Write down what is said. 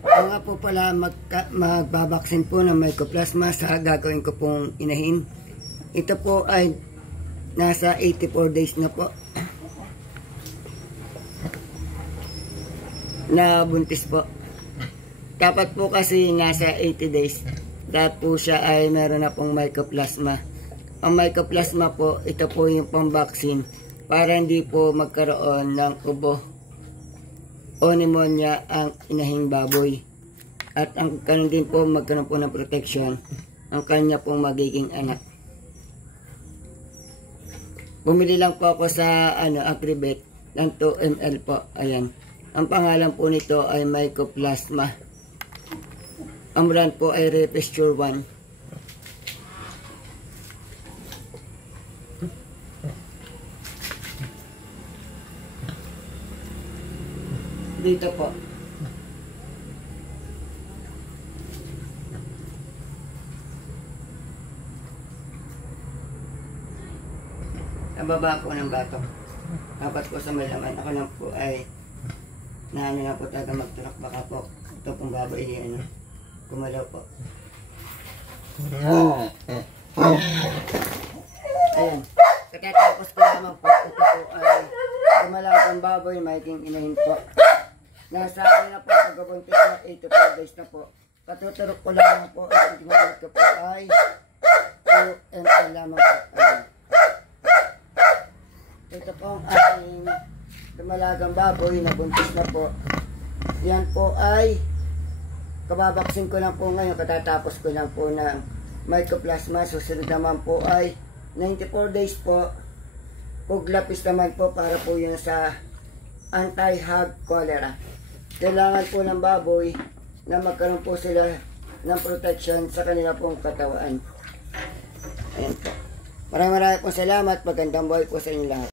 Ako nga po pala magbabaksin po ng Mycoplasma sa gagawin ko pong inahin. Ito po ay nasa 84 days na po na buntis po. Dapat po kasi nasa 80 days. Dapat po siya ay meron na pong Mycoplasma. Ang Mycoplasma po, ito po yung pang-vaccine para hindi po magkaroon ng ubo o pneumonia ang inahing baboy. At ang kanin din po magkaroon po ng protection ang kanya pong magiging anak. Bumili lang po ako sa Agribet ng 2 ml po. Ayan. Ang pangalan po nito ay Mycoplasma. Ang brand po ay Repesture 1. Dito po. Ang baba po ng batok. Dapat po sa malaman. Ako lang po ay naano na po talaga magtulak. Baka po ito pong baboy kumalaw po. Ayan. Katatapos ko naman po. Ito po ay kumalaw ang baboy. Magiging inahin po. Nasa akin na po, pagkabuntis na 84 days na po. Katuturok ko lamang po, ang tingnan ko po ay 2 ml lamang po. Ito po ang aking dumalagang baboy na buntis na po. Yan po ay kababaksin ko lang po ngayon, katatapos ko lang po ng Mycoplasma. Susunod naman po ay 94 days po. Puglapis naman po para po yun sa anti-hog cholera. Kailangan po ng baboy na magkaroon po sila ng protection sa kanila pong katawan. Ayan po. Maraming pong salamat. Magandang buhay po sa inyo lahat.